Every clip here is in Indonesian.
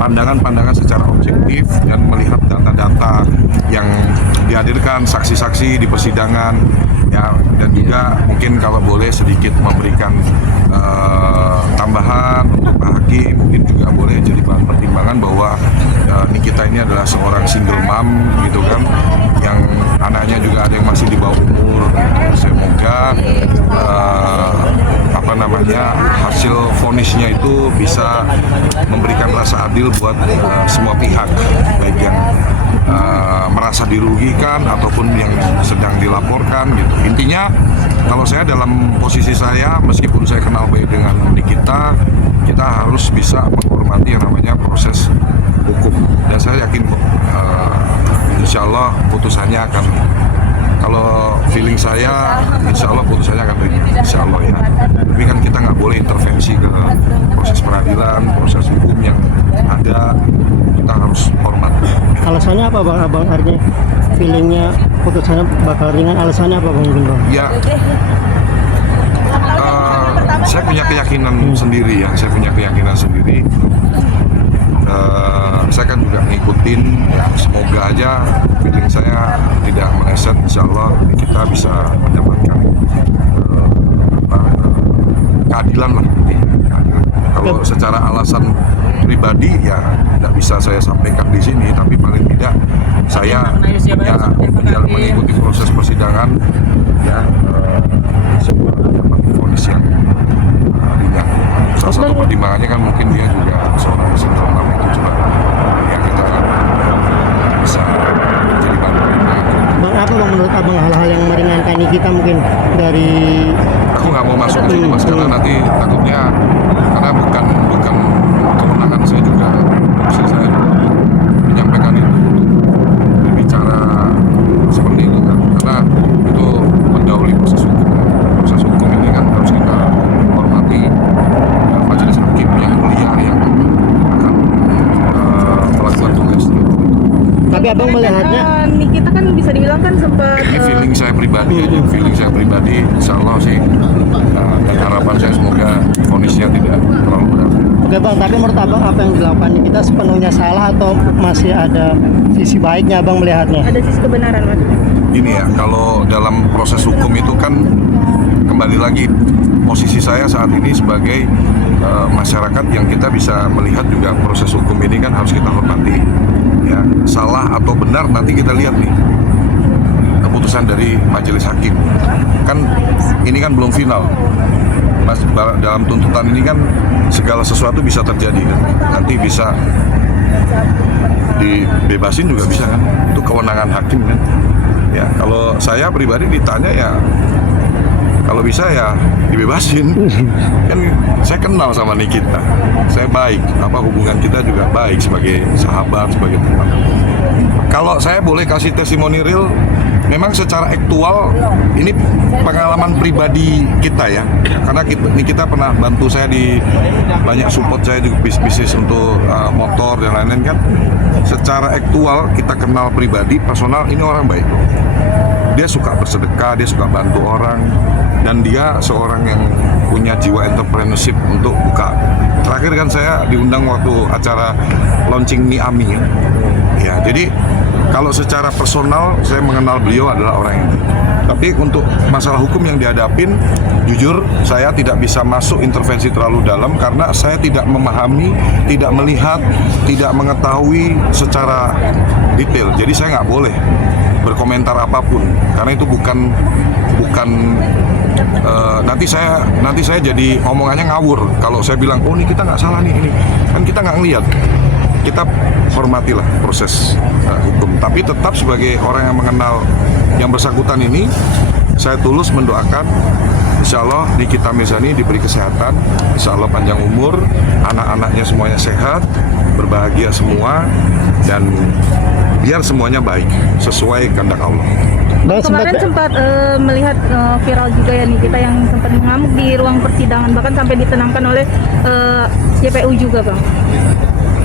pandangan-pandangan secara objektif dan melihat data-data yang dihadirkan, saksi-saksi di persidangan, ya, dan juga mungkin kalau boleh sedikit memberikan tambahan untuk Pak Hakim, mungkin juga boleh jadi bahan pertimbangan bahwa Nikita ini adalah seorang single mom gitu kan, yang anaknya juga ada yang masih di bawah umur. Semoga hasil vonisnya itu bisa memberikan rasa adil buat semua pihak, baik yang merasa dirugikan ataupun yang sedang dilaporkan gitu. Intinya kalau saya dalam posisi saya, meskipun saya kenal baik dengan Nikita, kita harus bisa menghormati yang namanya proses hukum, dan saya yakin insya Allah putusannya akan, kalau feeling saya insya Allah putusannya akan ringan, insya Allah ya. Tapi kan kita nggak boleh intervensi ke proses peradilan, proses hukum yang ada, kita harus hormat. Alasannya apa Bang? Abang artinya feelingnya putusannya bakal ringan, alasannya apa Bang? Ya, saya punya keyakinan sendiri ya, saya punya keyakinan sendiri. Saya kan juga ngikutin, ya, semoga aja feeling saya tidak meleset, insya Allah kita bisa mendapatkan keadilan lah. Kalau secara alasan pribadi ya tidak bisa saya sampaikan di sini, tapi paling tidak saya punya mengikuti proses persidangan, ya, sebuah dapat vonis yang ringan. Salah satu pertimbangannya kan mungkin dia juga seorang single mom, itu juga yang kita bisa jadi bahan pertimbangan. Bang, apa Bang menurut Abang hal-hal yang meringankan Nikita mungkin dari... Aku nggak mau masuk ke situ Mas, karena nanti takutnya, karena bukan kewenangan saya juga, bisa saya menyampaikan itu, berbicara seperti itu kan, karena itu mendahului proses hukum. Proses hukum ini kan harus kita hormati, majelis hakim yang mulia yang akan melakukan tugasnya. Tapi Abang melihatnya Nikita kan bisa dibilang kan sempat Ini feeling saya pribadi aja, feeling saya pribadi, insya Allah sih, dan harapan saya semoga vonisnya tidak terlalu berat. Oke Bang, tapi menurut Abang apa yang dilakukan Nikita sepenuhnya salah atau masih ada sisi baiknya Abang melihatnya? ada sisi kebenaran Mas. Gini ya, kalau dalam proses hukum itu kan kembali lagi posisi saya saat ini sebagai masyarakat yang kita bisa melihat juga proses hukum ini kan harus kita hormati. Ya, salah atau benar nanti kita lihat nih keputusan dari majelis hakim. Kan ini kan belum final. Mas, dalam tuntutan ini kan segala sesuatu bisa terjadi kan. Nanti bisa dibebasin juga bisa kan. Itu kewenangan hakim kan. Ya, kalau saya pribadi ditanya ya kalau bisa ya dibebasin. Kan saya kenal sama Nikita, saya baik, hubungan kita juga baik sebagai sahabat, sebagai teman. Kalau saya boleh kasih testimoni real, memang secara aktual ini pengalaman pribadi kita ya, karena kita pernah bantu saya di banyak support saya juga bisnis untuk motor dan lain-lain kan. Secara aktual kita kenal pribadi, personal, ini orang baik. Dia suka bersedekah, dia suka bantu orang, dan dia seorang yang punya jiwa entrepreneurship untuk buka. Terakhir kan saya diundang waktu acara launching Miami ya. Ya, jadi kalau secara personal saya mengenal beliau adalah orang ini. Tapi untuk masalah hukum yang dihadapin, jujur saya tidak bisa masuk intervensi terlalu dalam karena saya tidak memahami, tidak melihat, tidak mengetahui secara detail. Jadi saya nggak boleh berkomentar apapun karena itu bukan nanti saya jadi omongannya ngawur kalau saya bilang oh ini kita nggak salah nih, ini kan kita nggak ngelihat. Kita hormatilah proses hukum, tapi tetap sebagai orang yang mengenal yang bersangkutan ini, saya tulus mendoakan insya Allah Nikita Mirzani diberi kesehatan, insya Allah panjang umur, anak-anaknya semuanya sehat, berbahagia semua, dan biar semuanya baik sesuai kehendak Allah. Kemarin sempat melihat viral juga ya Nikita yang sempat mengamuk di ruang persidangan, bahkan sampai ditenangkan oleh JPU juga Bang.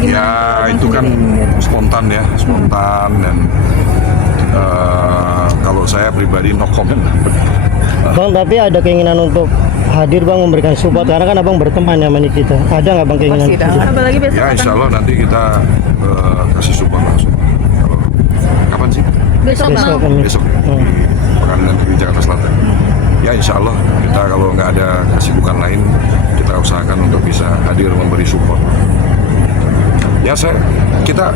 Ya itu kan spontan ya, spontan, dan kalau saya pribadi no comment. Bang, tapi ada keinginan untuk hadir bang memberikan support karena kan abang berteman sama Nikita. Ada nggak bang keinginan? Persidangan. Apalagi besok Ya insya akan Allah nanti kita kasih support langsung. Kalau kapan sih? besok Besok Bang. kan. Besok ya, di Pengadilan Negeri Jakarta Selatan. Ya insya Allah kita kalau nggak ada kesibukan lain kita usahakan untuk bisa hadir memberi support. Ya kita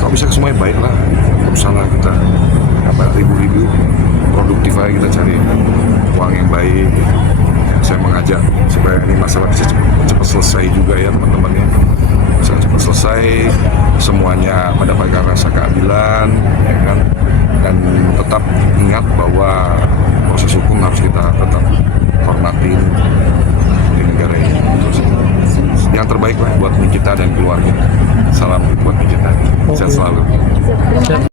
kalau bisa semuanya baik lah, berusaha kita ribu-ribu produktif aja kita cari uang yang baik. Saya mengajak supaya ini masalah bisa cepat selesai juga ya teman-teman ya. Bisa cepat selesai, semuanya mendapatkan rasa keadilan, ya kan? Dan tetap ingat bahwa proses hukum harus kita tetap hormatin di negara ini. Yang terbaik lah buat Nikita dan keluarga. Salam buat Nikita. Sehat selalu. Terima kasih.